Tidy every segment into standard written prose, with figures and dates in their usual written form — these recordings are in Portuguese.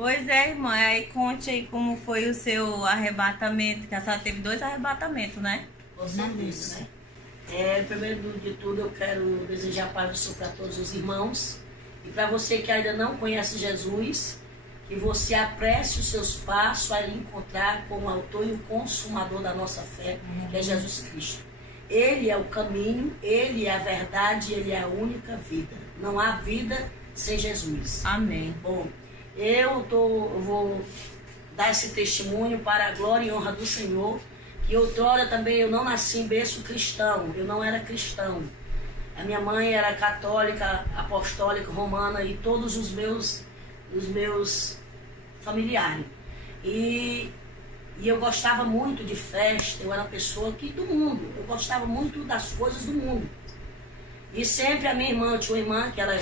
Pois é, irmã. Aí conte aí como foi o seu arrebatamento, que a senhora teve 2 arrebatamentos, né? Com certeza, né? Primeiro de tudo, eu quero desejar a paz do Senhor para todos os irmãos. E para você que ainda não conhece Jesus, que você apresse os seus passos a encontrar com o autor e o consumador da nossa fé, que é Jesus Cristo. Ele é o caminho, Ele é a verdade, Ele é a única vida. Não há vida sem Jesus. Amém. Bom, eu vou dar esse testemunho para a glória e honra do Senhor, que outrora também eu não nasci em berço cristão, eu não era cristão. A minha mãe era católica, apostólica, romana e todos os meus familiares. E eu gostava muito de festa, eu era uma pessoa do mundo, eu gostava muito das coisas do mundo. E sempre a minha irmã, eu tinha uma irmã que ela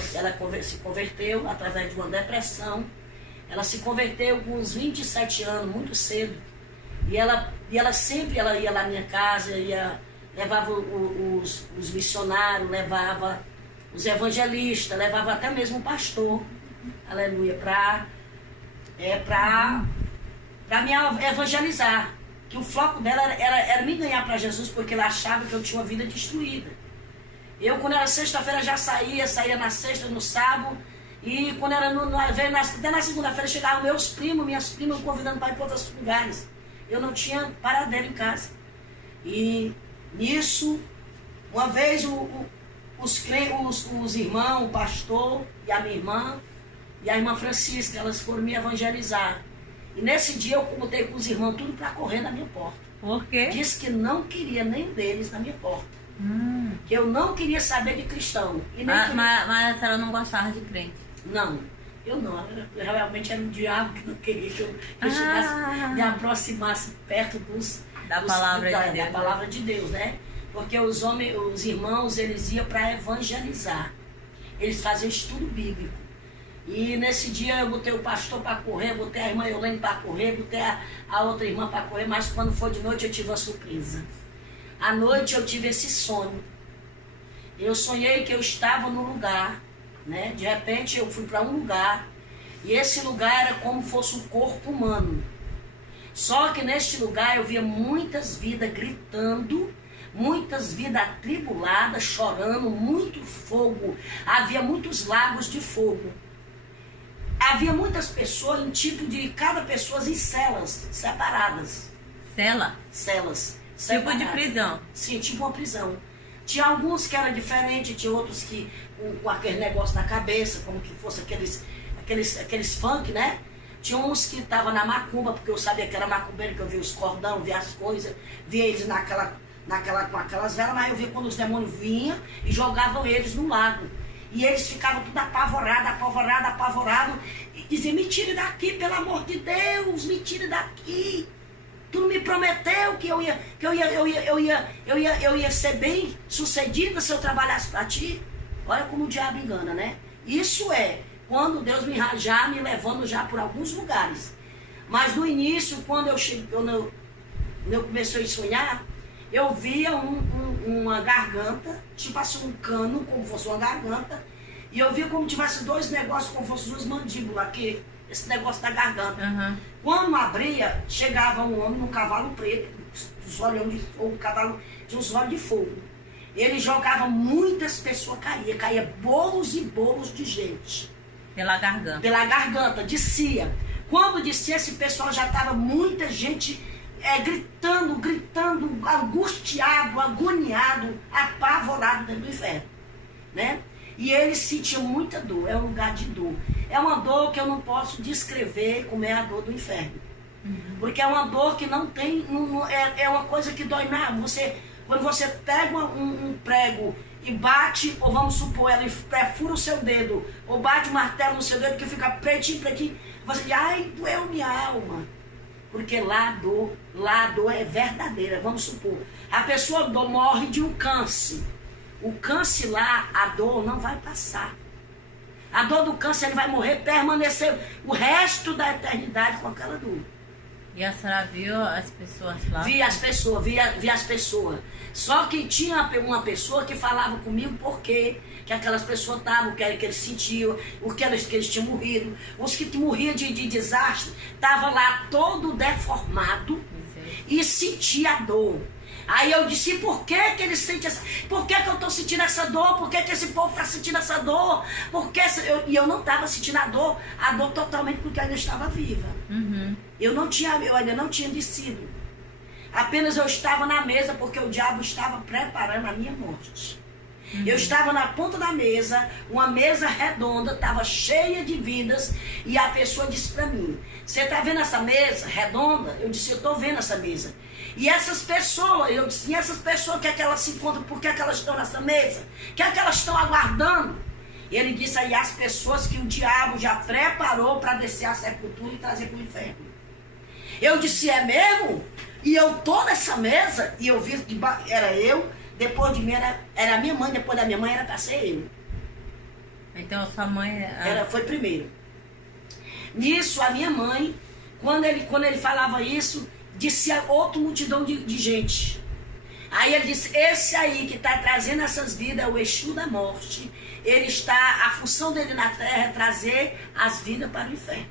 se converteu através de uma depressão. Ela se converteu com uns 27 anos, muito cedo. E ela sempre ia lá na minha casa, levava os missionários, levava os evangelistas, levava até mesmo o pastor, aleluia, para me evangelizar. Que o foco dela era me ganhar para Jesus, porque ela achava que eu tinha uma vida destruída. Eu, quando era sexta-feira, já saía na sexta, no sábado, e quando era até na segunda-feira, chegavam meus primos, minhas primas, me convidando para ir para outros lugares. Eu não tinha paradeiro em casa. E nisso, uma vez os irmãos, o pastor e a minha irmã, e a irmã Francisca, elas foram me evangelizar. E nesse dia eu contei com os irmãos tudo para correr na minha porta. Por quê? Disse que não queria nem deles na minha porta. Que eu não queria saber de cristão. E nem Mas a senhora não gostava de crente? Não, eu não. Eu realmente era um diabo que não queria que eu chegasse, me aproximasse perto da palavra de Deus, né? Porque os irmãos, eles iam para evangelizar. Eles faziam estudo bíblico. E nesse dia eu botei o pastor para correr, botei a irmã Eulene para correr, botei a outra irmã para correr, mas quando foi de noite eu tive uma surpresa. À noite eu tive esse sonho. Eu sonhei que eu estava num lugar, né? De repente eu fui para um lugar, e esse lugar era como fosse um corpo humano. Só que neste lugar eu via muitas vidas gritando, muitas vidas atribuladas, chorando, muito fogo. Havia muitos lagos de fogo. Havia muitas pessoas em tipo de cada pessoa em celas separadas. Celas. Tipo de prisão. Sim, tipo uma prisão. Tinha alguns que eram diferentes, tinha outros que com aquele negócio na cabeça, como que fosse aqueles funk, né? Tinha uns que estavam na macumba, porque eu sabia que era macumbeiro, que eu via os cordão, via as coisas, via eles com aquelas velas, mas eu via quando os demônios vinham e jogavam eles no lago. E eles ficavam tudo apavorado, e diziam, me tire daqui, pelo amor de Deus, me tire daqui. Tu me prometeu que eu ia ser bem sucedida se eu trabalhasse para ti. Olha como o diabo engana, né? Isso é quando Deus me levando já por alguns lugares. Mas no início, quando eu comecei a sonhar, eu via uma garganta, tipo assim um cano, como fosse uma garganta, e eu via como tivesse 2 negócios, como fossem 2 mandíbulas aqui. Esse negócio da garganta. Quando abria, chegava um homem num cavalo preto, os olhos de fogo, o cavalo tinha os olhos de fogo. Ele jogava, muitas pessoas caía bolos e bolos de gente. Pela garganta, descia. Quando descia, esse pessoal já estava muita gente gritando, angustiado, agoniado, apavorado dentro do inferno, né? E eles sentiam muita dor, é um lugar de dor. É uma dor que eu não posso descrever como é a dor do inferno. Porque é uma dor que não tem, é uma coisa que dói nada. Quando você pega um prego e bate, ou vamos supor, ela perfura o seu dedo, ou bate o martelo no seu dedo que fica pretinho, você diz, ai, doeu minha alma. Porque lá a dor é verdadeira. Vamos supor, a pessoa morre de um câncer. O câncer lá, a dor não vai passar. A dor do câncer, ele vai morrer, permanecer o resto da eternidade com aquela dor. E a senhora viu as pessoas lá? Vi as pessoas. Só que tinha uma pessoa que falava comigo por quê que aquelas pessoas estavam, o que eles sentiam, que eles tinham morrido. Os que morriam de desastre estavam lá todo deformado e sentia a dor. Aí eu disse, por que eles sentem essa... Por que eu estou sentindo essa dor? Por que esse povo está sentindo essa dor? E eu não estava sentindo a dor totalmente porque eu ainda estava viva. Uhum. Eu ainda não tinha descido. Apenas eu estava na mesa porque o diabo estava preparando a minha morte. Uhum. Eu estava na ponta da mesa, uma mesa redonda, estava cheia de vidas, e a pessoa disse para mim, você está vendo essa mesa redonda? Eu disse, eu estou vendo essa mesa. E essas pessoas, eu disse, e essas pessoas, o que é que elas se encontram, por que é que elas estão nessa mesa? O que é que elas estão aguardando? E ele disse aí, as pessoas que o diabo já preparou para descer à sepultura e trazer para o inferno. Eu disse, é mesmo? E eu tô nessa mesa, e eu vi que era eu, depois de mim era a minha mãe, depois da minha mãe era para ser eu. Então a sua mãe... Foi primeiro. Nisso, a minha mãe, quando ele falava isso, disse a outra multidão de gente. Aí ele disse, esse aí que está trazendo essas vidas é o Exu da morte. A função dele na terra é trazer as vidas para o inferno.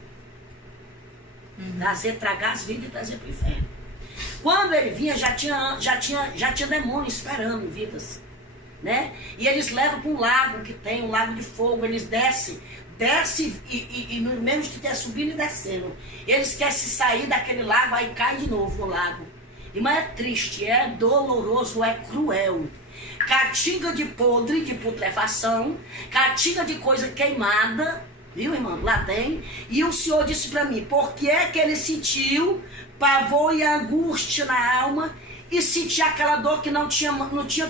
Uhum. Tragar as vidas e trazer para o inferno. Quando ele vinha, já tinha demônio esperando vidas, né? E eles levam para um lago que tem, um lago de fogo, eles descem e no mesmo de ter subindo e descendo. Eles querem se sair daquele lago, aí cai de novo no lago. Mas é triste, é doloroso, é cruel. Catinga de podre, de putrefação, catinga de coisa queimada, viu, irmão? Lá tem. E o Senhor disse para mim, por que é que ele sentiu pavor e angústia na alma e sentia aquela dor que não tinha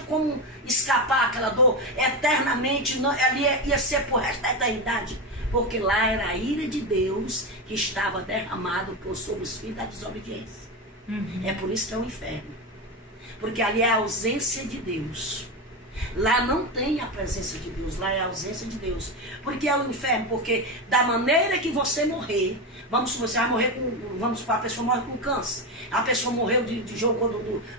como escapar aquela dor eternamente, ali ia ser por resto da eternidade, porque lá era a ira de Deus que estava derramado sobre os filhos da desobediência. Uhum. É por isso que é o inferno, porque ali é a ausência de Deus. Lá não tem a presença de Deus, lá é a ausência de Deus. Porque é o inferno, porque da maneira que você morrer, você vai morrer vamos supor, a pessoa morre com câncer. A pessoa morreu jogou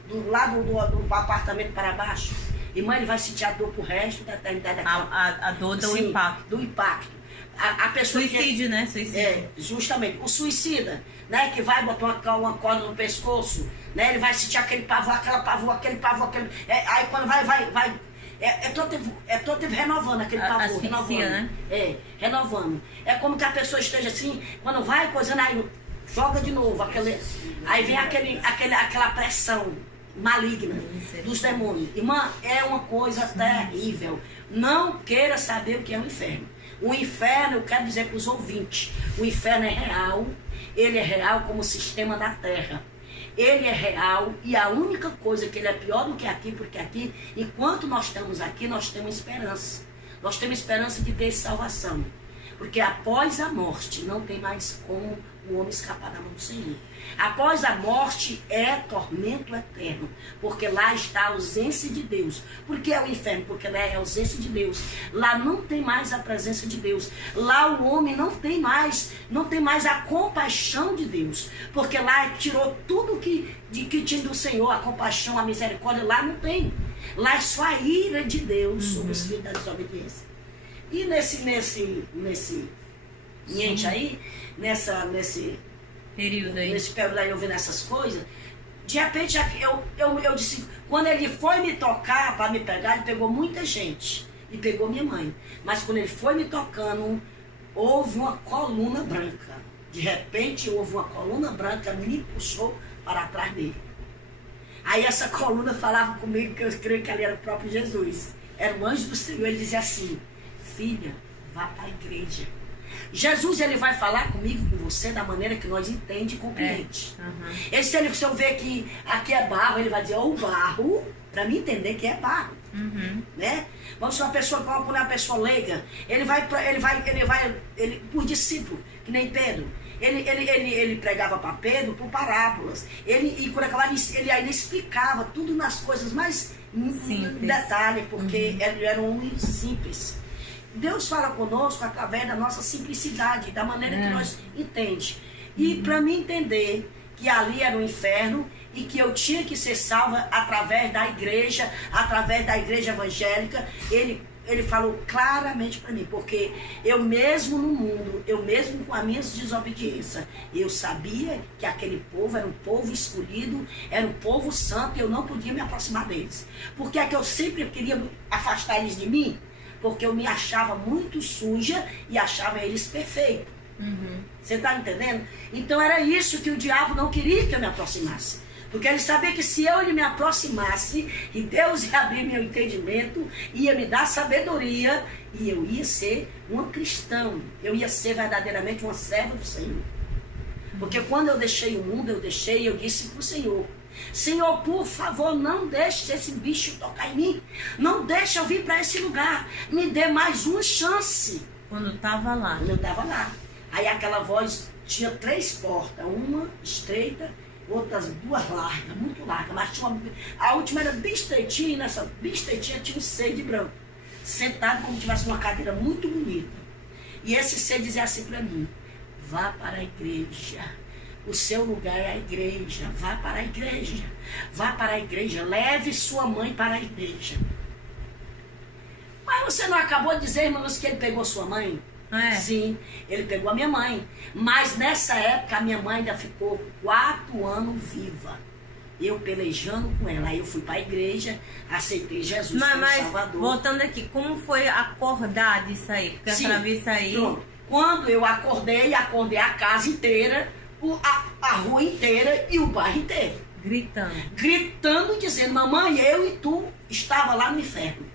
do lado do apartamento para baixo. Irmã, ele vai sentir a dor pro resto da eternidade. A dor do impacto. Do impacto. A pessoa suicídio, né? Suicídio. É, justamente. O suicida, né? Que vai botar uma corda no pescoço, né? Ele vai sentir aquele pavor, aí quando vai. É todo tempo renovando aquele pavor. Asfixia, renovando. Né? Renovando. É como que a pessoa esteja assim, quando vai coisando, aí joga de novo. Aí vem aquela pressão maligna dos demônios. Irmã, é uma coisa terrível. Não queira saber o que é o inferno. O inferno, eu quero dizer para os ouvintes, o inferno é real, ele é real como o sistema da terra. Ele é real e a única coisa que ele é pior do que aqui, porque aqui, enquanto nós estamos aqui, nós temos esperança. Nós temos esperança de ter salvação. Porque após a morte, não tem mais como o homem escapar da mão do Senhor. Após a morte é tormento eterno, porque lá está a ausência de Deus. Por que é o inferno? Porque lá é a ausência de Deus. Lá não tem mais a presença de Deus. Lá o homem não tem mais a compaixão de Deus, porque lá tirou tudo que tinha do Senhor, a compaixão, a misericórdia, lá não tem. Lá é só a ira de Deus sobre os filhos da desobediência. E nesse aí, nesse período aí, eu vendo essas coisas, de repente eu disse, quando ele foi me tocar para me pegar, ele pegou muita gente e pegou minha mãe, mas quando ele foi me tocando, houve uma coluna branca. De repente houve uma coluna branca, me puxou para trás dele. Aí essa coluna falava comigo, que eu creio que ali era o próprio Jesus, era o anjo do Senhor. Ele dizia assim, filha, vá para a igreja. Jesus, ele vai falar comigo, com você, da maneira que nós entende e compreende. Uhum. Se eu ver que aqui é barro, ele vai dizer, o barro, para mim entender que é barro. Uhum. Né? Vamos ser uma pessoa, quando é uma pessoa leiga, ele por discípulo, que nem Pedro. Ele pregava para Pedro por parábolas. E quando acabava, ele ainda explicava tudo nas coisas mais detalhe, porque ele era um homem simples. Deus fala conosco através da nossa simplicidade, da maneira que nós entendemos. E para mim entender que ali era o inferno e que eu tinha que ser salva através da igreja evangélica. Ele falou claramente para mim, porque eu mesmo no mundo, eu mesmo com as minhas desobediências, eu sabia que aquele povo era um povo escolhido, era um povo santo, e eu não podia me aproximar deles. Porque é que eu sempre queria afastar eles de mim? Porque eu me achava muito suja e achava eles perfeitos. Você está entendendo? Então era isso que o diabo não queria que eu me aproximasse. Porque ele sabia que se eu me aproximasse, e Deus ia abrir meu entendimento, ia me dar sabedoria, e eu ia ser uma cristã. Eu ia ser verdadeiramente uma serva do Senhor. Porque quando eu deixei o mundo, eu disse para o Senhor: Senhor, por favor, não deixe esse bicho tocar em mim. Não deixe eu vir para esse lugar. Me dê mais uma chance. Quando estava lá. Quando eu estava lá. Aí aquela voz tinha 3 portas. Uma estreita, outras 2 largas, muito largas. Mas tinha a última era bem estreitinha, e nessa bem estreitinha tinha um ser de branco. Sentado como se tivesse uma cadeira muito bonita. E esse ser dizia assim para mim: vá para a igreja. O seu lugar é a igreja. Vá para a igreja. Vá para a igreja. Leve sua mãe para a igreja. Mas você não acabou de dizer, irmãos, que ele pegou sua mãe? É. Sim, ele pegou a minha mãe. Mas nessa época a minha mãe ainda ficou 4 anos viva. Eu pelejando com ela. Aí eu fui para a igreja, aceitei Jesus como Salvador. Voltando aqui, como foi acordar disso aí? Porque a senhora viu isso aí. Pronto. Quando eu acordei a casa inteira, a rua inteira e o bairro inteiro. Gritando, dizendo: mamãe, eu e tu estava lá no inferno.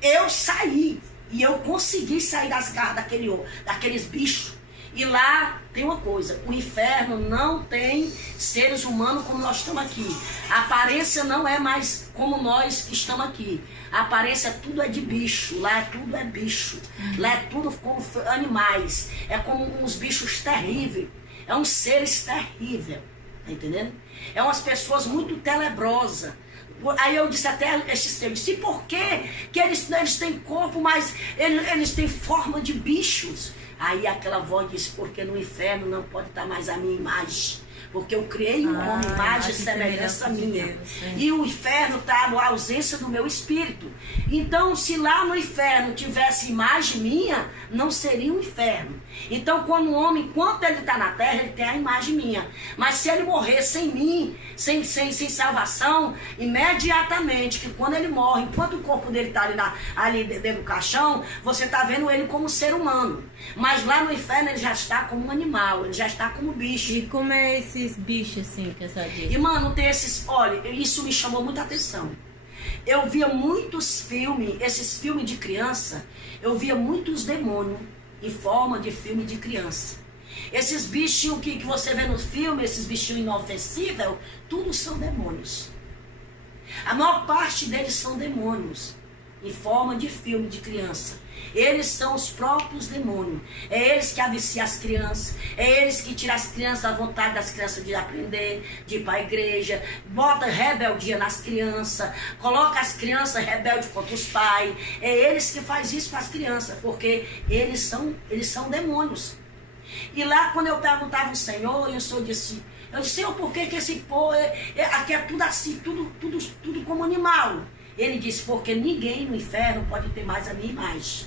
Eu saí. E eu consegui sair das garras daqueles bichos. E lá tem uma coisa: o inferno não tem seres humanos como nós estamos aqui. A aparência não é mais como nós que estamos aqui. A aparência tudo é de bicho. Lá tudo é bicho. Lá é tudo como animais. É como uns bichos terríveis. É uns seres terríveis. Tá entendendo? É umas pessoas muito tenebrosas. Aí eu disse até esse ser, eu disse: por que eles têm corpo, mas eles têm forma de bichos? Aí aquela voz disse: porque no inferno não pode estar mais a minha imagem. Porque eu criei um homem, imagem e semelhança minha. Deus, e o inferno está na ausência do meu espírito. Então, se lá no inferno tivesse imagem minha, não seria um inferno. Então, quando o homem, enquanto ele está na terra, ele tem a imagem minha. Mas se ele morrer sem mim, sem salvação, imediatamente, que quando ele morre, enquanto o corpo dele está ali dentro do caixão, você está vendo ele como ser humano. Mas lá no inferno ele já está como um animal, ele já está como bicho. E como é esses bichos assim que essa diz? E mano, tem esses... Olha, isso me chamou muita atenção. Eu via muitos filmes, esses filmes de criança, eu via muitos demônios em forma de filme de criança. Esses bichinhos que você vê no filme, esses bichinhos inofensíveis, tudo são demônios. A maior parte deles são demônios, em forma de filme de criança. Eles são os próprios demônios. É eles que aviciam as crianças. É eles que tiram as crianças a vontade das crianças de aprender, de ir para a igreja. Bota rebeldia nas crianças. Coloca as crianças rebeldes contra os pais. É eles que fazem isso com as crianças. Porque eles são demônios. E lá quando eu perguntava ao Senhor, e o Senhor disse: eu disse: Senhor, por que esse povo aqui é tudo assim, tudo como animal? Ele disse: porque ninguém no inferno pode ter mais a minha imagem.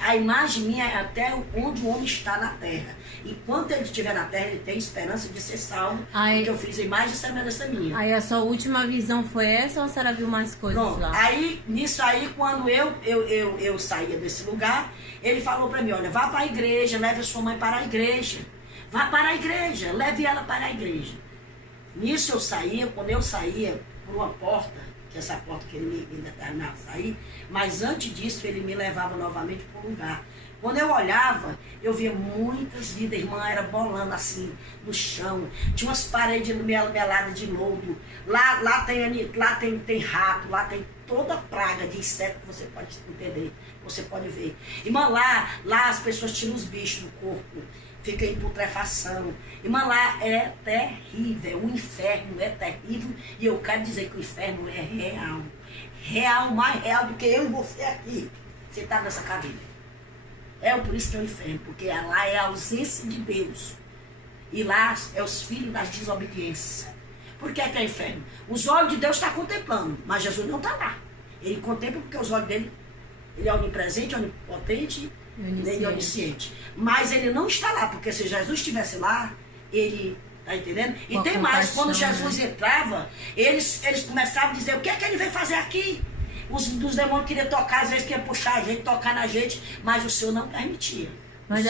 A imagem minha é até onde o homem está na terra. Enquanto ele estiver na terra, ele tem esperança de ser salvo. Porque eu fiz a imagem e semelhança minha. Aí a sua última visão foi essa ou a senhora viu mais coisas? Pronto. Lá? Aí, nisso aí, quando eu saía desse lugar, ele falou para mim: olha, vá para a igreja, leve a sua mãe para a igreja. Vá para a igreja, leve ela para a igreja. Nisso eu saía, quando eu saía por uma porta, essa porta que ele me determinava sair, mas antes disso ele me levava novamente para um lugar. Quando eu olhava, eu via muitas vidas, a irmã era bolando assim no chão, tinha umas paredes meladas de lodo, lá tem rato, lá tem toda praga de inseto que você pode entender, você pode ver. Irmã, lá as pessoas tiram os bichos do corpo, fica em putrefação. Irmã, lá é terrível, o inferno é terrível, e eu quero dizer que o inferno é real. Real, mais real do que eu e você aqui, sentado nessa cadeira. É por isso que é o inferno, porque lá é a ausência de Deus. E lá é os filhos das desobediências. Por que é inferno? Os olhos de Deus estão contemplando, mas Jesus não está lá. Ele contempla porque os olhos dele, ele é onipresente, onipotente e onisciente. Mas ele não está lá, porque se Jesus estivesse lá, ele... Tá entendendo? E tem mais, quando Jesus entrava, eles começavam a dizer, o que é que ele veio fazer aqui? Os demônios queriam tocar, às vezes queriam puxar a gente, tocar na gente, mas o Senhor não permitia. Mas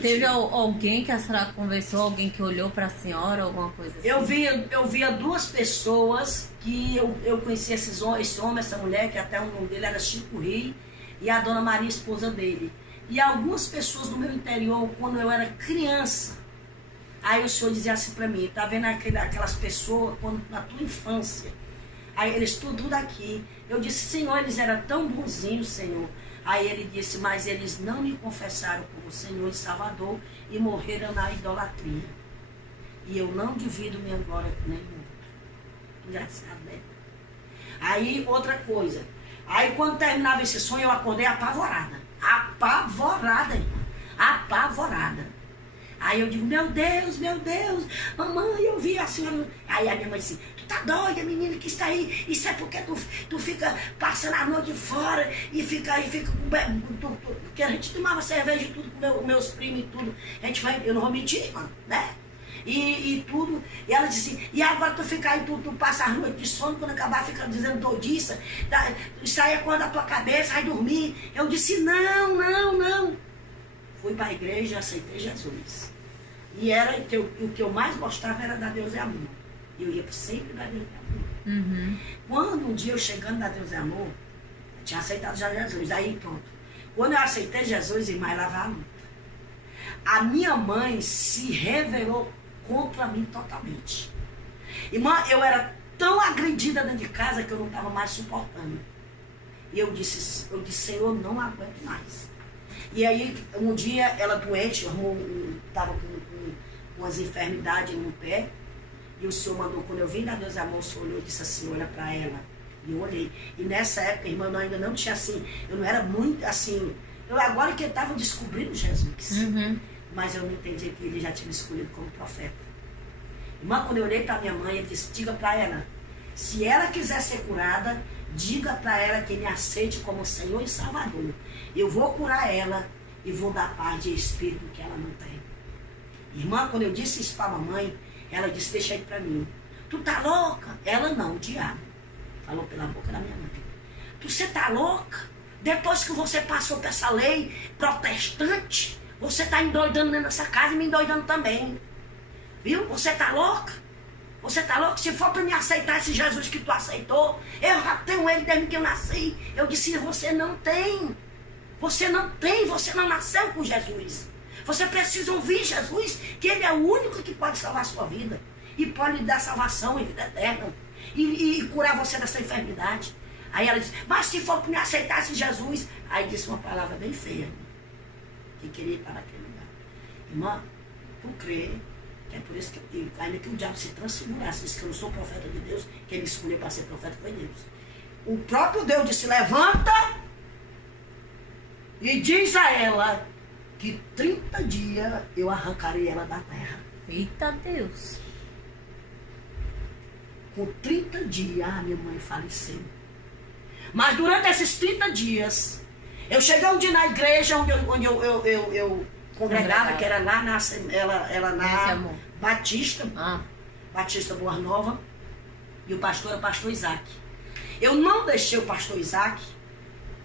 teve alguém que a senhora conversou, alguém que olhou para a senhora, alguma coisa assim? Eu via duas pessoas que eu conhecia esse homem, essa mulher, que até o nome dele era Chico Rio, e a Dona Maria, esposa dele. E algumas pessoas do meu interior, quando eu era criança, aí o Senhor dizia assim para mim, tá vendo aquelas pessoas quando, na tua infância? Aí eles tudo aqui. Eu disse, Senhor, eles eram tão bonzinhos, Senhor. Aí ele disse, mas eles não me confessaram como Senhor e Salvador e morreram na idolatria. E eu não divido minha glória com nenhum outro. Engraçado, né? Aí, outra coisa. Aí, quando terminava esse sonho, eu acordei apavorada. Apavorada, irmã. Apavorada. Aí eu digo, meu Deus, mamãe, eu vi a senhora. Aí a minha mãe disse, tu tá doida, menina, que isso aí, isso é porque tu fica passando a noite fora e fica porque a gente tomava cerveja e tudo com meus primos e tudo. A gente vai, eu não vou mentir, mano, né? E tudo. E ela disse, e agora tu fica aí, tu passa a noite de sono, quando acabar fica dizendo doidiça, isso aí é quando a tua cabeça vai dormir. Eu disse, não. Fui para a igreja e aceitei Jesus. E o que eu mais gostava era da Deus é Amor. Eu ia sempre da Deus é Amor. Uhum. Quando um dia eu chegando da Deus é Amor, eu tinha aceitado já Jesus. Aí pronto. Quando eu aceitei Jesus, irmã, ela vai a luta. A minha mãe se revelou contra mim totalmente. Irmã, eu era tão agredida dentro de casa que eu não estava mais suportando. E eu disse, Senhor, não aguento mais. E aí, um dia, ela doente, estava com umas enfermidades no pé, e o Senhor mandou, quando eu vim da Deus Amor, o Senhor olhou e disse assim, olha para ela. E eu olhei. E nessa época, irmã, eu ainda não tinha assim, eu não era muito assim, agora que eu estava descobrindo Jesus, mas eu não entendi que ele já tinha me escolhido como profeta. Irmã, quando eu olhei para minha mãe, eu disse, diga para ela, se ela quiser ser curada, diga para ela que me aceite como Senhor e Salvador. Eu vou curar ela e vou dar paz de espírito que ela não tem. Irmã, quando eu disse isso para a mamãe, ela disse, deixa aí para mim. Tu tá louca? Ela não, o diabo. Falou pela boca da minha mãe. Você tá louca? Depois que você passou por essa lei protestante, você tá endoidando dentro dessa casa e me endoidando também. Viu? Você tá louca? Você tá louco? Se for para me aceitar esse Jesus que tu aceitou, eu já tenho ele desde que eu nasci. Eu disse, você não tem. Você não tem, você não nasceu com Jesus. Você precisa ouvir Jesus, que ele é o único que pode salvar a sua vida. E pode lhe dar salvação e vida eterna. E curar você dessa enfermidade. Aí ela disse, mas se for para me aceitar esse Jesus... Aí disse uma palavra bem feia. Que queria ir para aquele lugar. Irmã, tu crê... É por isso que eu digo, ainda que o diabo se transfigurasse, disse que eu não sou profeta de Deus, que ele escolheu para ser profeta foi Deus. O próprio Deus disse, levanta e diz a ela que 30 dias eu arrancarei ela da terra. Eita Deus. Com 30 dias, minha mãe faleceu. Mas durante esses 30 dias, eu cheguei um dia na igreja onde eu congregava, que era lá na Batista, Batista Boa Nova, e o pastor era o pastor Isaac. Eu não deixei o pastor Isaac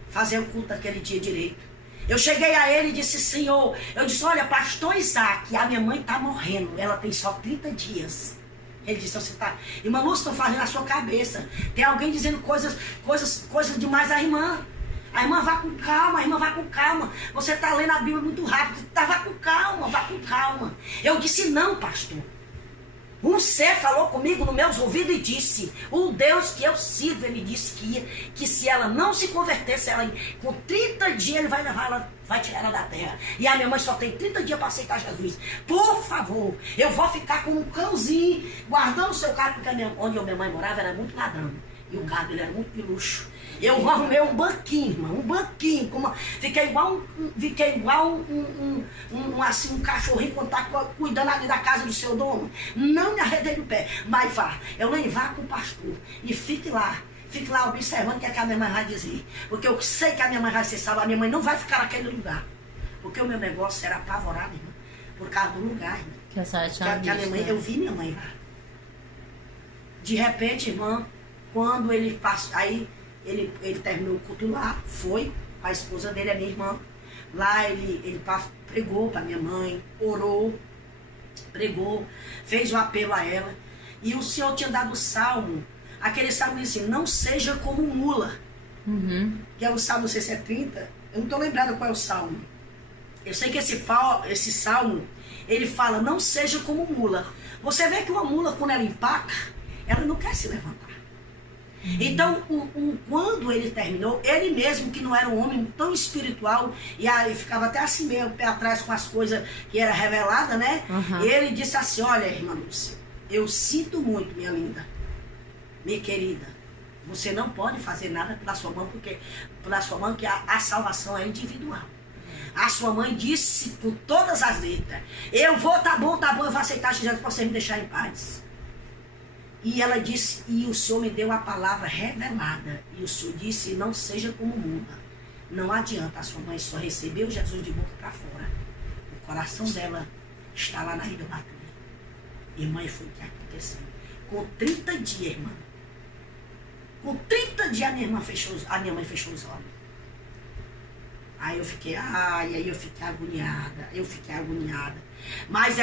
fazer o culto daquele dia direito. Eu cheguei a ele e disse, Senhor, eu disse, olha, pastor Isaac, a minha mãe está morrendo, ela tem só 30 dias. Ele disse, você está... Irmã Lúcia, estão fazendo na sua cabeça. Tem alguém dizendo coisas demais à irmã. A irmã vá com calma, a irmã vá com calma. Você está lendo a Bíblia muito rápido. Vá com calma, vá com calma. Eu disse, não, pastor. Um ser falou comigo nos meus ouvidos e disse, o Deus que eu sirvo, ele disse que se ela não se convertesse, com 30 dias ele vai levar ela vai tirar ela da terra. E a minha mãe só tem 30 dias para aceitar Jesus. Por favor, eu vou ficar com um cãozinho, guardando o seu carro, porque onde a minha mãe morava era muito ladrão. E o carro dele era muito de luxo. Eu arrumei um banquinho, irmão, um banquinho. Fiquei igual assim, um cachorrinho quando tá cuidando ali da casa do seu dono. Não me arredei do pé. Mas vá, eu nem vá com o pastor. E fique lá observando o que, é que a minha mãe vai dizer. Porque eu sei que a minha mãe vai ser salva. A minha mãe não vai ficar naquele lugar. Porque o meu negócio era apavorado, irmão. Por causa do lugar, irmão. Que a senhora tinha visto, a minha mãe, eu vi minha mãe lá. De repente, irmã, quando ele passou, aí ele terminou o culto lá, foi com a esposa dele, a minha irmã. Lá ele pregou para minha mãe, orou, pregou, fez o apelo a ela. E o Senhor tinha dado o salmo, aquele salmo diz assim, não seja como mula. Que é o salmo 630. Eu não estou lembrada qual é o salmo. Eu sei que esse salmo, ele fala, não seja como mula. Você vê que uma mula, quando ela empaca, ela não quer se levantar. Então, quando ele terminou, ele mesmo, que não era um homem tão espiritual, e aí ficava até assim meio pé atrás com as coisas que era revelada, né? Ele disse assim, olha, irmã Lúcia, eu sinto muito, minha linda, minha querida, você não pode fazer nada pela sua mãe, porque a salvação é individual. A sua mãe disse por todas as letras, eu vou, tá bom, eu vou aceitar Jesus para você me deixar em paz. E ela disse, e o Senhor me deu a palavra revelada. E o Senhor disse, não seja como muda. Não adianta, a sua mãe só recebeu Jesus de boca para fora. O coração dela está lá na idolatria. Irmã, foi o que aconteceu. Com 30 dias, irmã. Com 30 dias a minha mãe fechou os olhos. Aí eu fiquei agoniada. Mas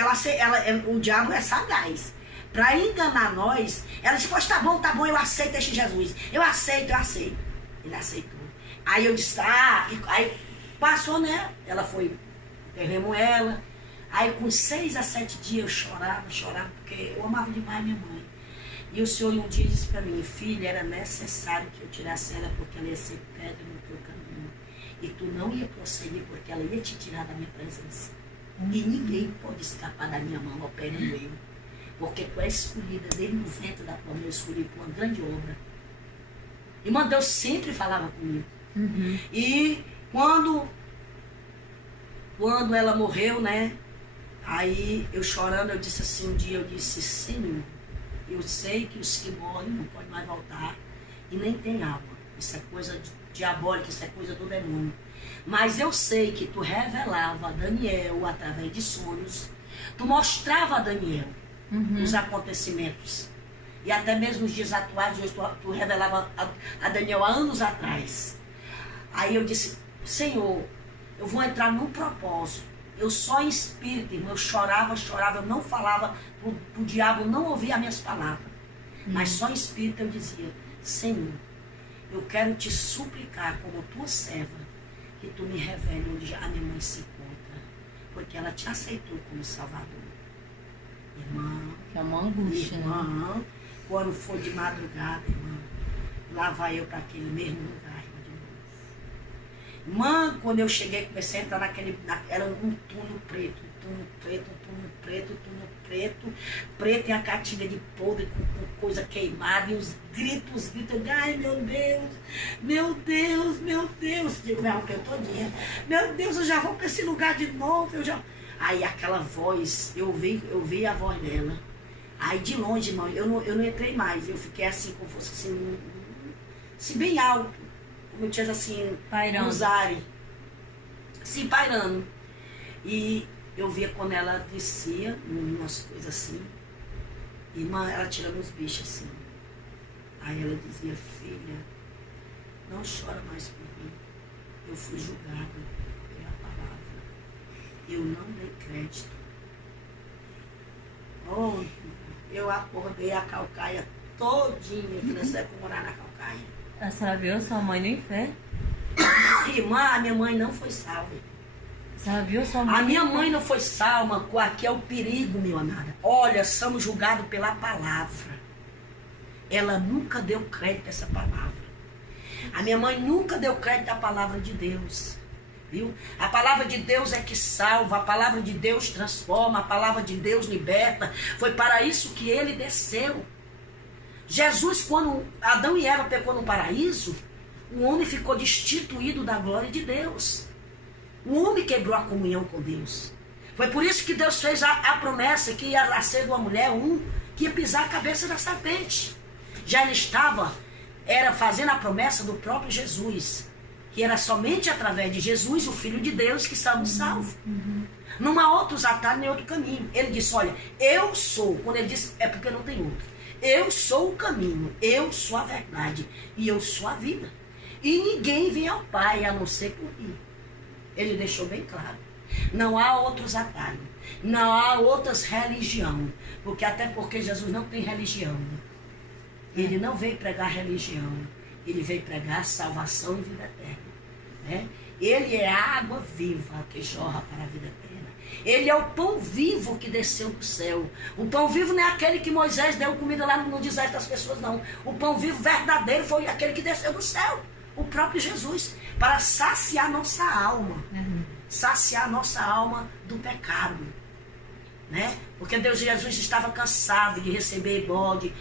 o diabo é sagaz. Para enganar nós, ela disse, pois tá bom, eu aceito este Jesus. Eu aceito. Ele aceitou. Aí eu disse, aí passou, né? Ela foi, enterramos ela. Aí com 6 a 7 dias eu chorava, porque eu amava demais minha mãe. E o Senhor um dia disse para mim, filha, era necessário que eu tirasse ela, porque ela ia ser pedra no teu caminho. E tu não ia prosseguir, porque ela ia te tirar da minha presença. E ninguém pode escapar da minha mão, operando eu. Porque tu és escolhida desde no ventre da tua mãe, eu escolhi por uma grande obra. Irmã, Deus sempre falava comigo. E quando ela morreu, né? Aí eu chorando, eu disse assim, um dia eu disse, Senhor, eu sei que os que morrem não podem mais voltar e nem tem alma. Isso é coisa diabólica, isso é coisa do demônio. Mas eu sei que tu revelava a Daniel através de sonhos. Tu mostrava a Daniel os acontecimentos. E até mesmo nos dias atuais, tu revelava a Daniel há anos atrás. Aí eu disse, Senhor, eu vou entrar num propósito. Eu só em espírito, irmão, eu chorava, eu não falava, o diabo não ouvia as minhas palavras. Mas só em espírito eu dizia, Senhor, eu quero te suplicar como tua serva, que tu me revele onde a minha mãe se encontra. Porque ela te aceitou como Salvador. Irmã, que é uma angústia, irmã, né? Quando for de madrugada, irmã, lá vai eu para aquele mesmo lugar, irmã, de novo. Irmã, quando eu cheguei, comecei a entrar era um túnel preto, preto e a catinga de podre com coisa queimada, e os gritos, ai meu Deus, digo, me arrependo todinha, meu Deus, eu já vou para esse lugar de novo, Aí aquela voz, eu vi a voz dela. Aí de longe, irmão, eu não entrei mais. Eu fiquei assim, como fosse assim bem alto. Como eu tinha assim, nos ares. Assim, pairando. E eu via quando ela descia, umas coisas assim. E ela tirando os bichos assim. Aí ela dizia, filha, não chora mais por mim. Eu fui julgada. Eu não dei crédito. Oh, eu acordei a calcaia todinha, que nessa época eu morar na calcaia. A senhora viu sua mãe no inferno? Irmã, a minha mãe não foi salva. A senhora viu sua mãe? A minha mãe não foi salva, aqui é o perigo, meu amado. Olha, somos julgados pela palavra. Ela nunca deu crédito a essa palavra. A minha mãe nunca deu crédito à palavra de Deus. viu? A palavra de Deus é que salva, a palavra de Deus transforma, a palavra de Deus liberta. Foi para isso que ele desceu. Jesus, quando Adão e Eva pecou no paraíso, o homem ficou destituído da glória de Deus. O homem quebrou a comunhão com Deus. Foi por isso que Deus fez a promessa que ia nascer de uma mulher, que ia pisar a cabeça da serpente. Já ele era fazendo a promessa do próprio Jesus, que era somente através de Jesus, o Filho de Deus, que estávamos salvos. Não há outros atalhos nem outro caminho. Ele disse, olha, eu sou. Quando ele disse, é porque não tem outro. Eu sou o caminho, eu sou a verdade e eu sou a vida. E ninguém vem ao Pai a não ser por mim. Ele deixou bem claro. Não há outros atalhos, não há outras religiões, até porque Jesus não tem religião. Ele não veio pregar religião, ele veio pregar salvação e vida eterna. Né? Ele é a água viva que jorra para a vida eterna. Ele é o pão vivo que desceu do céu. O pão vivo não é aquele que Moisés deu comida lá no deserto das pessoas, não. O pão vivo verdadeiro foi aquele que desceu do céu, o próprio Jesus, para saciar nossa alma. Saciar nossa alma do pecado. Né? Porque Deus Jesus estava cansado de receber bode,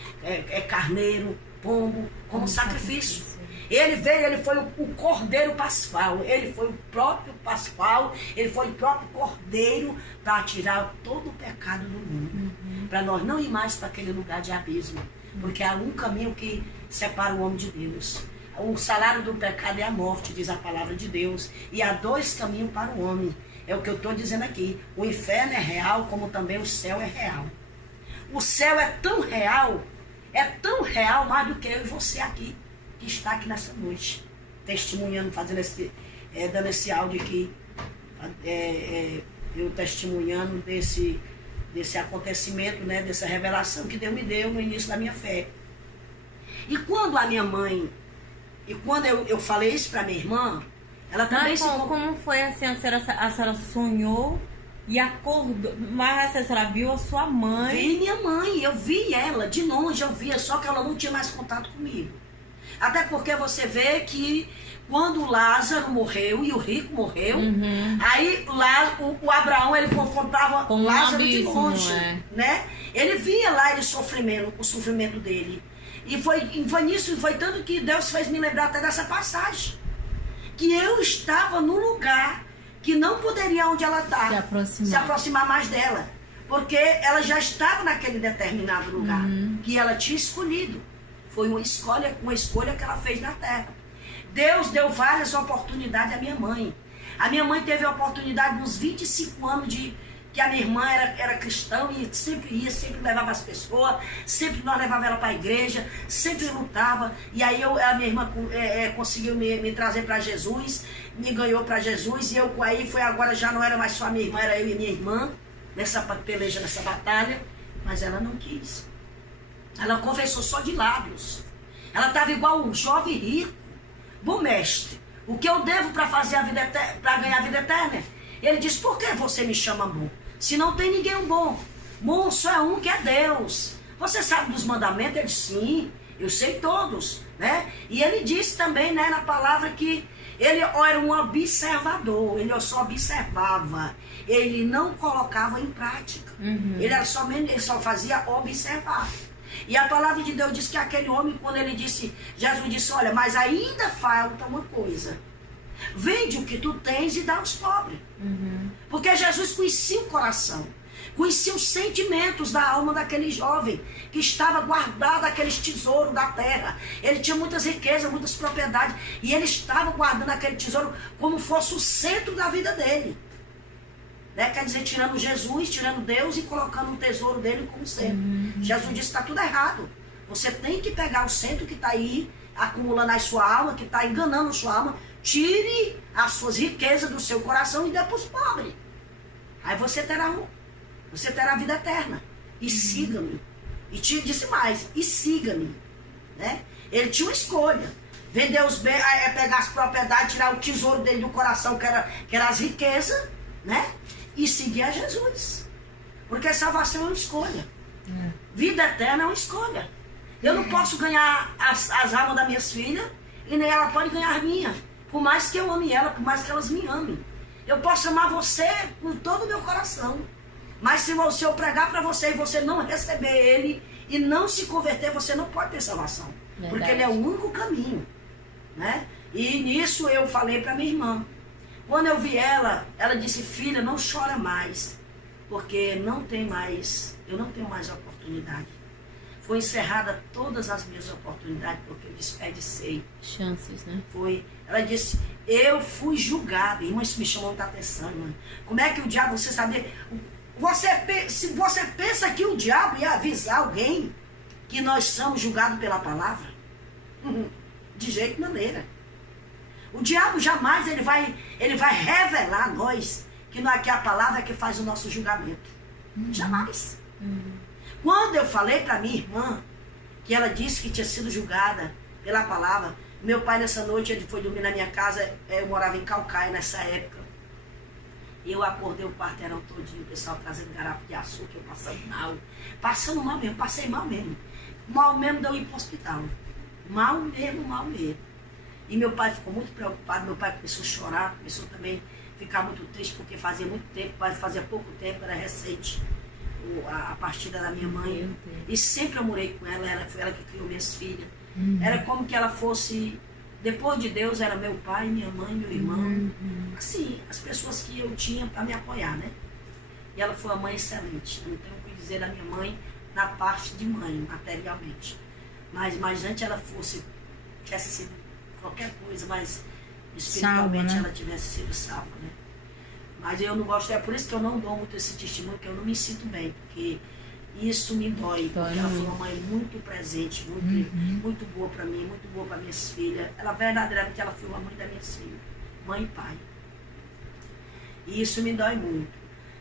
carneiro, pombo como sacrifício. Ele veio, ele foi o cordeiro pascual, ele foi o próprio pascual, ele foi o próprio cordeiro para tirar todo o pecado do mundo. Para nós não ir mais para aquele lugar de abismo, porque há um caminho que separa o homem de Deus. O salário do pecado é a morte, diz a palavra de Deus, e há dois caminhos para o homem. É o que eu estou dizendo aqui. O inferno é real, como também o céu é real. O céu é tão real mais do que eu e você aqui, que está aqui nessa noite, testemunhando, dando esse áudio aqui, eu testemunhando desse acontecimento, né, dessa revelação que Deus me deu no início da minha fé. E quando a minha mãe, quando eu falei isso para minha irmã, ela também como foi assim, a senhora sonhou e acordou, mas a senhora viu a sua mãe? Vi minha mãe, eu vi ela, de longe eu via, só que ela não tinha mais contato comigo. Até porque você vê que quando Lázaro morreu e o rico morreu, aí o Abraão, ele confrontava com Lázaro de longe, né? Ele via lá o sofrimento dele. E foi nisso, foi tanto que Deus fez me lembrar até dessa passagem. Que eu estava no lugar que não poderia onde ela está se aproximar mais dela. Porque ela já estava naquele determinado lugar que ela tinha escolhido. Foi uma escolha que ela fez na terra. Deus deu várias oportunidades à minha mãe. A minha mãe teve a oportunidade nos 25 anos que a minha irmã era cristã e sempre ia, sempre levava as pessoas, sempre nós levava ela para a igreja, sempre lutava. E aí a minha irmã conseguiu me trazer para Jesus, me ganhou para Jesus. E agora já não era mais só a minha irmã, era eu e minha irmã, nessa peleja, nessa batalha. Mas ela não quis. Ela confessou só de lábios. Ela estava igual um jovem rico. Bom mestre, o que eu devo para fazer para ganhar a vida eterna? Ele disse, por que você me chama bom? Se não tem ninguém bom. Bom só é um, que é Deus. Você sabe dos mandamentos? Ele disse, sim, eu sei todos. Né? E ele disse também, né, na palavra, que ele era um observador. Ele só observava. Ele não colocava em prática. Ele só fazia observar. E a palavra de Deus diz que aquele homem, quando Jesus disse, olha, mas ainda falta uma coisa. Vende o que tu tens e dá aos pobres. Porque Jesus conhecia o coração, conhecia os sentimentos da alma daquele jovem que estava guardado aqueles tesouros da terra. Ele tinha muitas riquezas, muitas propriedades, e ele estava guardando aquele tesouro como fosse o centro da vida dele. Né? Quer dizer, tirando Jesus, tirando Deus e colocando o tesouro dele como centro. Jesus disse, está tudo errado. Você tem que pegar o centro que está aí, acumulando a sua alma, que está enganando a sua alma. Tire as suas riquezas do seu coração e dê para os pobres. Aí você terá a vida eterna. E siga-me. E disse mais, e siga-me. Né? Ele tinha uma escolha. Vender os bens, pegar as propriedades, tirar o tesouro dele do coração, que era as riquezas, né? E seguir a Jesus. Porque salvação é uma escolha. Vida eterna é uma escolha. Eu não posso ganhar as almas das minhas filhas e nem ela pode ganhar a minha. Por mais que eu ame ela, por mais que elas me amem. Eu posso amar você com todo o meu coração. Mas se eu pregar para você e você não receber ele e não se converter, você não pode ter salvação. Verdade. Porque ele é o único caminho. Né? E nisso eu falei para minha irmã. Quando eu vi ela disse, filha, não chora mais. Porque eu não tenho mais oportunidade. Foi encerrada todas as minhas oportunidades, porque eu desperdicei. Chances, né? Ela disse, eu fui julgada. Irmã, isso me chamou muita atenção, irmã. Como é que o diabo, você sabia... Se você pensa que o diabo ia avisar alguém que nós somos julgados pela palavra, de jeito maneira. O diabo jamais ele vai revelar a nós que não é que a palavra que faz o nosso julgamento. Jamais. Quando eu falei para minha irmã que ela disse que tinha sido julgada pela palavra, meu pai nessa noite ele foi dormir na minha casa, eu morava em Calcaia nessa época. Eu acordei o quarteirão todinho, o pessoal trazendo garapa de açúcar, eu passando mal. Passando mal mesmo, passei mal mesmo. Mal mesmo de eu ir para o hospital. Mal mesmo. E meu pai ficou muito preocupado, meu pai começou a chorar, começou também a ficar muito triste, porque fazia muito tempo, fazia pouco tempo, era recente a partida da minha mãe. E sempre eu morei com ela, foi ela que criou minhas filhas. Era como que ela fosse... Depois de Deus, era meu pai, minha mãe, meu irmão. Assim, as pessoas que eu tinha para me apoiar, né? E ela foi uma mãe excelente. Eu não tenho o que dizer da minha mãe na parte de mãe, materialmente. Mas antes ela tivesse sido qualquer coisa, mas espiritualmente salva, né? ela tivesse sido salva, né? Mas eu não gosto, é por isso que eu não dou muito esse testemunho, que eu não me sinto bem, porque isso me dói, porque ela foi uma mãe muito presente, muito boa para mim, muito boa para minhas filhas. Ela verdadeiramente ela foi uma mãe das minhas filhas, mãe e pai. E isso me dói muito.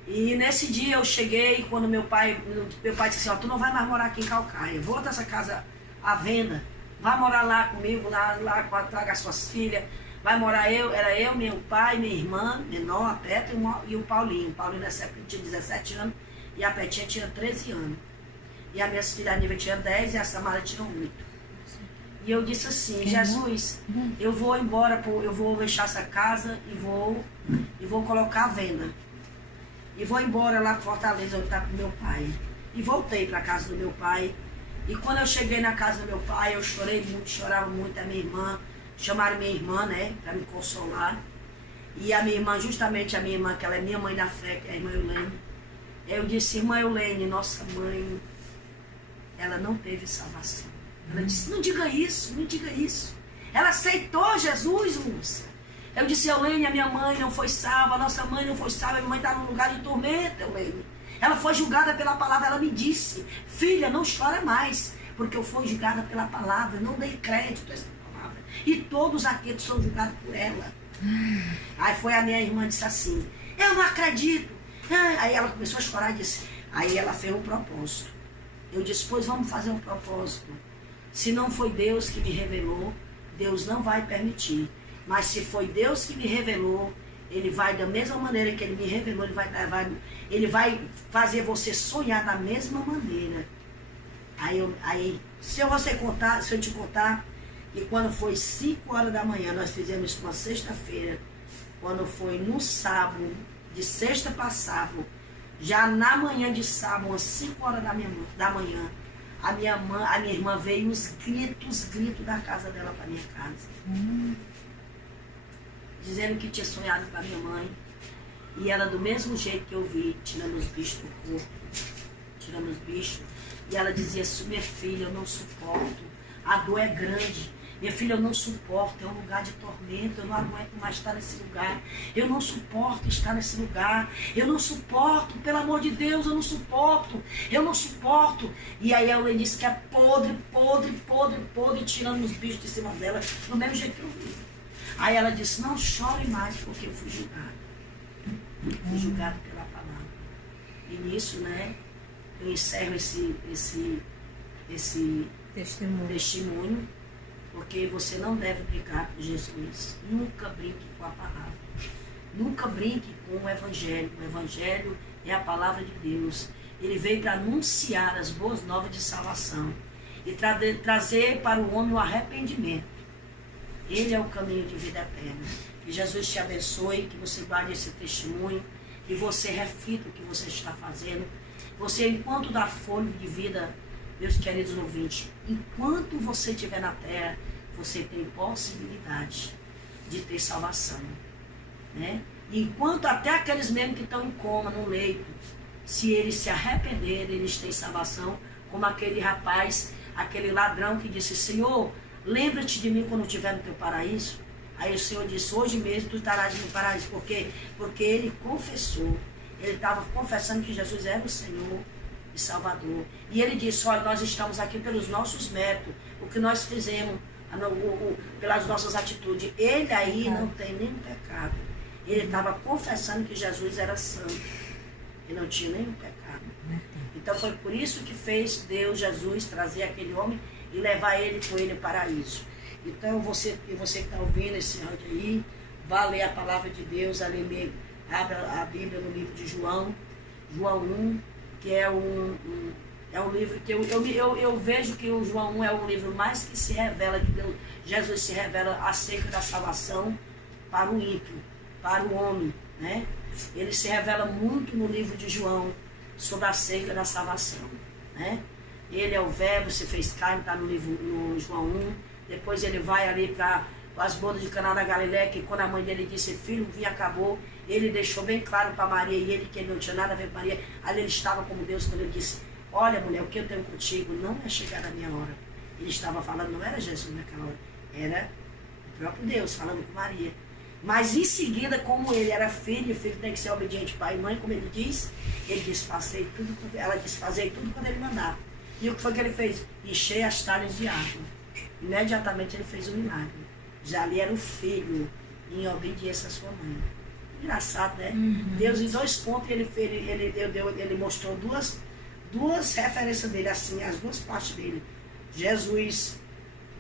E nesse dia eu cheguei, quando meu pai disse assim, ó, tu não vai mais morar aqui em Calcaia, volta essa casa à venda, vai morar lá comigo, lá traga as suas filhas, vai morar era eu, meu pai, minha irmã, menor, a Petra e o Paulinho. O Paulinho nessa época tinha 17 anos, e a Petinha tinha 13 anos. E a minha filha a Nívia tinha 10 e a Samara tinha 8. E eu disse assim, Jesus, eu vou embora, eu vou fechar essa casa e vou colocar a venda. E vou embora lá para Fortaleza, onde está com meu pai. E voltei para a casa do meu pai. E quando eu cheguei na casa do meu pai, eu chorei muito, chorava muito. A minha irmã, chamaram minha irmã, né, para me consolar. E a minha irmã, justamente a minha irmã, que ela é minha mãe da fé, que é a irmã Eulene. Eu disse, irmã Eulene, nossa mãe, ela não teve salvação. Ela disse, não diga isso, não diga isso. Ela aceitou Jesus, moça. Eu disse, Eulene, a minha mãe não foi salva, a nossa mãe não foi salva, a minha mãe está num lugar de tormento, Eulene. Ela foi julgada pela palavra, ela me disse, filha, não chora mais, porque eu fui julgada pela palavra, não dei crédito a essa palavra. E todos aqueles são julgados por ela. Aí foi a minha irmã, disse assim, eu não acredito. Aí ela começou a chorar e disse, aí ela fez um propósito. Eu disse, pois vamos fazer um propósito. Se não foi Deus que me revelou, Deus não vai permitir. Mas se foi Deus que me revelou, Ele vai, da mesma maneira que Ele me revelou, Ele vai fazer você sonhar da mesma maneira. Aí se eu te contar, que quando foi 5 horas da manhã, nós fizemos isso uma sexta-feira, quando foi no sábado, de sexta para sábado, já na manhã de sábado, às 5 horas da manhã, a minha irmã veio os gritos da casa dela para minha casa. Dizendo que tinha sonhado com a minha mãe. E ela, do mesmo jeito que eu vi, tirando os bichos do corpo, tirando os bichos. E ela dizia assim, minha filha, eu não suporto, a dor é grande. Minha filha, eu não suporto, é um lugar de tormento, eu não aguento mais estar nesse lugar. Eu não suporto estar nesse lugar. Eu não suporto, pelo amor de Deus, eu não suporto. E aí ela disse que é podre, tirando os bichos de cima dela, do mesmo jeito que eu vi. Aí ela disse, não chore mais, porque eu fui julgada. Fui julgada pela palavra. E nisso, né, eu encerro esse testemunho, porque você não deve brincar com Jesus. Nunca brinque com a palavra. Nunca brinque com o Evangelho. O Evangelho é a palavra de Deus. Ele veio para anunciar as boas novas de salvação e trazer para o homem o arrependimento. Ele é o caminho de vida eterna. Que Jesus te abençoe, que você guarde esse testemunho, que você reflita o que você está fazendo. Você, enquanto dá fôlego de vida, meus queridos ouvintes, enquanto você estiver na terra, você tem possibilidade de ter salvação, né? Enquanto até aqueles mesmo que estão em coma, no leito, se eles se arrependerem, eles têm salvação, como aquele rapaz, aquele ladrão que disse: Senhor, lembra-te de mim quando estiver no teu paraíso. Aí o Senhor disse: hoje mesmo tu estarás no paraíso. Por quê? Porque ele confessou, ele estava confessando que Jesus era o Senhor e Salvador. E ele disse: olha, nós estamos aqui pelos nossos méritos, o que nós fizemos, pelas nossas atitudes. Ele aí não tem nenhum pecado. Ele estava confessando que Jesus era santo e não tinha nenhum pecado. Então foi por isso que fez Deus, Jesus, trazer aquele homem e levar ele com ele para o paraíso. Então você que está ouvindo esse áudio aí, vá ler a palavra de Deus, abra a Bíblia no livro de João 1, que é um livro que eu vejo que o João 1 é o livro mais que se revela, que Deus, Jesus se revela acerca da salvação para o ímpio, para o homem, né? Ele se revela muito no livro de João sobre acerca da salvação, né? Ele é o verbo, se fez carne, está no João 1. Depois ele vai ali para as bodas de Caná da Galileia, que quando a mãe dele disse: filho, o vinho acabou, ele deixou bem claro para Maria, e ele que ele não tinha nada a ver com Maria, ali ele estava como Deus, quando ele disse: olha, mulher, o que eu tenho contigo não é chegar a minha hora. Ele estava falando, não era Jesus naquela hora, era o próprio Deus falando com Maria. Mas em seguida, como ele era filho, e o filho tem que ser obediente pai e mãe, como ele disse, ele disse: ela disse: fazei tudo quando ele mandar. E o que foi que ele fez? Encher as talhas de água. Imediatamente ele fez o milagre. Já ali era o filho, em obediência à sua mãe. Engraçado, né? Deus, em 2 pontos, ele mostrou duas referências dele, assim, as 2 partes dele. Jesus,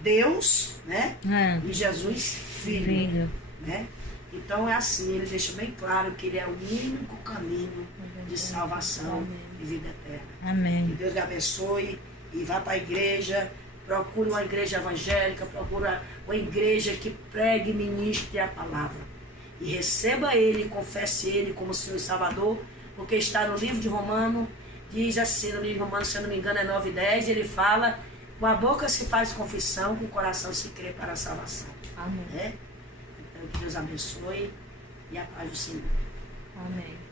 Deus, né? E Jesus, Filho. Né? Então é assim, ele deixa bem claro que ele é o único caminho de salvação e vida eterna. Amém. Que Deus lhe abençoe e vá para a igreja. Procure uma igreja evangélica, procure uma igreja que pregue e ministre a palavra. E receba ele, confesse ele como Senhor e Salvador, porque está no livro de Romanos, diz assim, no livro de Romanos, se eu não me engano é 9:10, ele fala: com a boca se faz confissão, com o coração se crê para a salvação. Amém. Né? Então que Deus abençoe e a paz do Senhor. Amém.